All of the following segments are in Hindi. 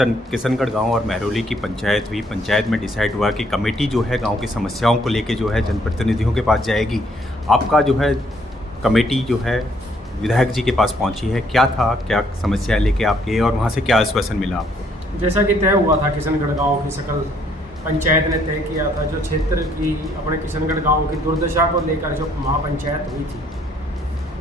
किशनगढ़ गांव और महरौली की पंचायत हुई। पंचायत में डिसाइड हुआ कि कमेटी जो है गांव की समस्याओं को लेके जो है जनप्रतिनिधियों के पास जाएगी। आपका जो है कमेटी जो है विधायक जी के पास पहुंची है, क्या था, क्या समस्या लेके आप गए और वहां से क्या आश्वासन मिला आपको? जैसा कि तय हुआ था, किशनगढ़ गांव की सकल पंचायत ने तय किया था, जो क्षेत्र की अपने किशनगढ़ गांव की दुर्दशा को लेकर जो महापंचायत हुई थी,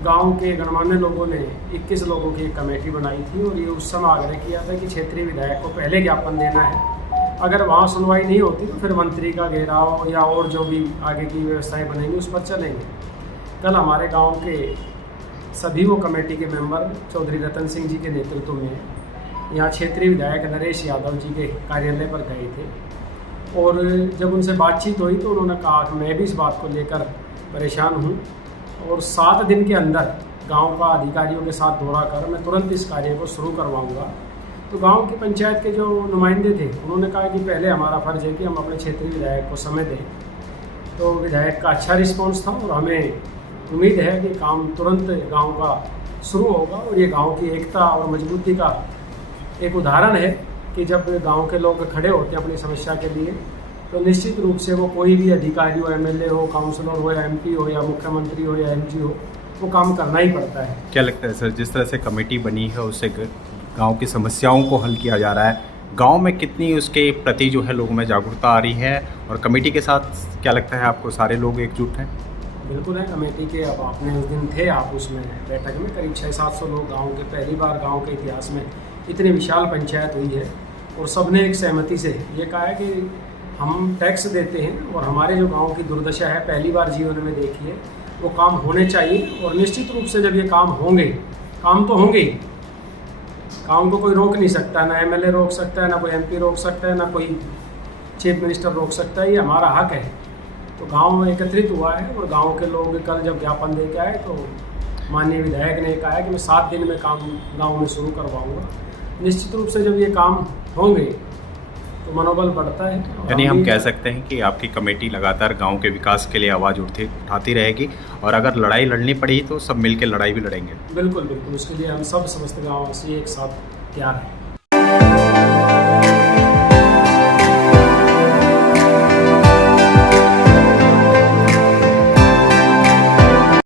गांव के गणमान्य लोगों ने 21 लोगों की एक कमेटी बनाई थी और ये उस समय आग्रह किया था कि क्षेत्रीय विधायक को पहले ज्ञापन देना है। अगर वहाँ सुनवाई नहीं होती तो फिर मंत्री का घेराव या और जो भी आगे की व्यवस्थाएं बनेंगी उस पर चलेंगे। कल हमारे गांव के सभी वो कमेटी के मेंबर चौधरी रतन सिंह जी के नेतृत्व में यहाँ क्षेत्रीय विधायक नरेश यादव जी के कार्यालय पर गए थे और जब उनसे बातचीत हुई तो उन्होंने कहा कि मैं भी इस बात को लेकर परेशान हूँ और 7 दिन के अंदर गांव का अधिकारियों के साथ दौरा कर मैं तुरंत इस कार्य को शुरू करवाऊंगा। तो गांव की पंचायत के जो नुमाइंदे थे उन्होंने कहा कि पहले हमारा फ़र्ज़ है कि हम अपने क्षेत्रीय विधायक को समय दें। तो विधायक का अच्छा रिस्पॉन्स था और हमें उम्मीद है कि काम तुरंत गांव का शुरू होगा और ये गांव की एकता और मजबूती का एक उदाहरण है कि जब गांव के लोग खड़े होते हैं अपनी समस्या के लिए तो निश्चित रूप से वो कोई भी अधिकारी हो, एमएलए हो, काउंसलर हो या एमपी हो या मुख्यमंत्री हो या एमजी हो, वो काम करना ही पड़ता है। क्या लगता है सर, जिस तरह से कमेटी बनी है उससे गांव की समस्याओं को हल किया जा रहा है, गांव में कितनी उसके प्रति जो है लोगों में जागरूकता आ रही है और कमेटी के साथ क्या लगता है आपको, सारे लोग एकजुट हैं? बिल्कुल है, कमेटी के अब आपने उस दिन थे आप उसमें बैठक में, करीब 600-700 लोग गाँव के, पहली बार गाँव के इतिहास में इतनी विशाल पंचायत हुई है और सबने एक सहमति से ये कहा है कि हम टैक्स देते हैं और हमारे जो गांव की दुर्दशा है पहली बार जीवन में देखी है, वो काम होने चाहिए और निश्चित रूप से जब ये काम होंगे, काम तो होंगे ही, काम को कोई रोक नहीं सकता, ना एमएलए रोक सकता है, ना कोई एमपी रोक सकता है, ना कोई चीफ मिनिस्टर रोक सकता है, ये हमारा हक है। तो गांव एकत्रित हुआ है और गांव के लोग कल जब ज्ञापन दे के आए तो माननीय विधायक ने कहा है कि मैं 7 दिन में काम गाँव में शुरू करवाऊँगा। निश्चित रूप से जब ये काम होंगे तो मनोबल बढ़ता है। यानी हम कह सकते हैं कि आपकी कमेटी लगातार गांव के विकास के लिए आवाज़ उठाती रहेगी और अगर लड़ाई लड़नी पड़ी तो सब मिलकर लड़ाई भी लड़ेंगे। बिल्कुल बिल्कुल, उसके लिए हम सब समस्त गाँव से एक साथ तैयार हैं।